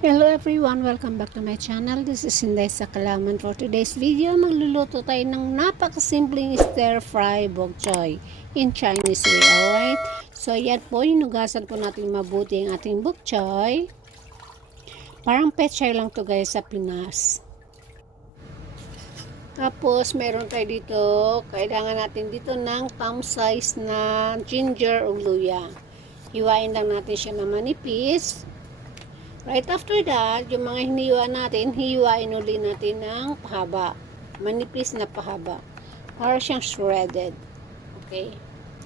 Hello everyone! Welcome back to my channel. This is Inday Sakalaman. For today's video, magluluto tayo ng napakasimpleng stir-fry bok choy in Chinese way, alright? So, yan po, hinugasan po natin mabuti ang ating bok choy. Parang pechay lang to guys sa Pinas. Tapos, meron tayo dito, kailangan natin dito ng thumb size na ginger o luya. Hiwain lang natin siya na manipis. Right after that, yung mga hiniwa natin, hiwain uli natin ng pahaba. Manipis na pahaba. Para siyang shredded. Okay?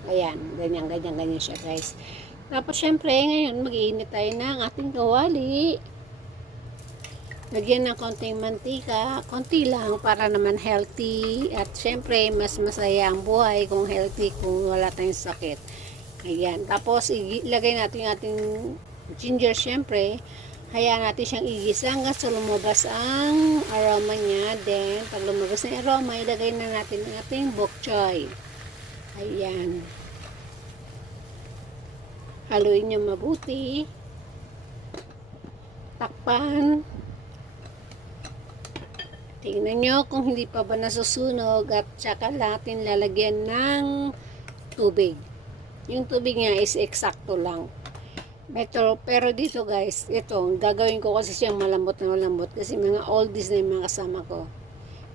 Ayan. Ganyan siya guys. Tapos syempre, ngayon mag-iinit tayo ng ating kawali. Lagyan ng konting mantika. Konti lang para naman healthy. At syempre, mas masaya ang buhay kung healthy, kung wala tayong sakit. Ayan. Tapos, ilagay natin yung ating ginger syempre. Hayaan natin siyang igisa hanggang sa lumabas ang aroma niya. Then, pag lumabas na aroma, ilagay na natin ang ating bok choy. Ayan. Haluin niyo mabuti. Takpan. Tingnan niyo kung hindi pa ba nasusunog at saka natin lalagyan ng tubig. Yung tubig niya is eksakto lang. Pero dito guys, ito, gagawin ko kasi siyang malambot na malambot kasi mga oldies na yung mga kasama ko.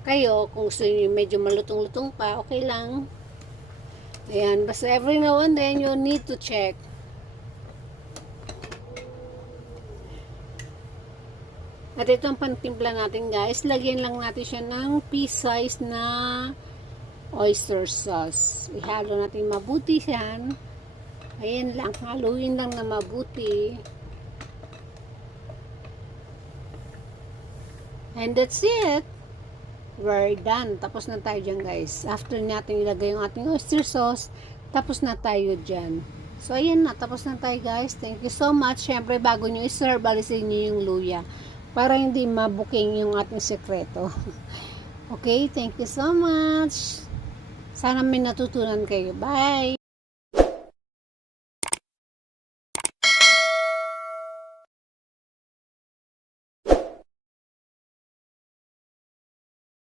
Kayo, kung gusto nyo medyo malutong-lutong pa, okay lang. Ayan, basta every now and then, you need to check. At ito ang pantimpla natin guys, lagyan lang natin siya ng pea-size na oyster sauce. Ihalo natin mabuti yan. Ayan lang, haluin lang na mabuti. And that's it. We're done. Tapos na tayo dyan guys. After natin ilagay yung ating oyster sauce, tapos na tayo dyan. So ayan na, tapos na tayo guys. Thank you so much. Siyempre bago nyo iserve, alisin nyo yung luya. Para hindi mabuking yung ating sekreto. Okay, thank you so much. Sana may natutunan kayo. Bye!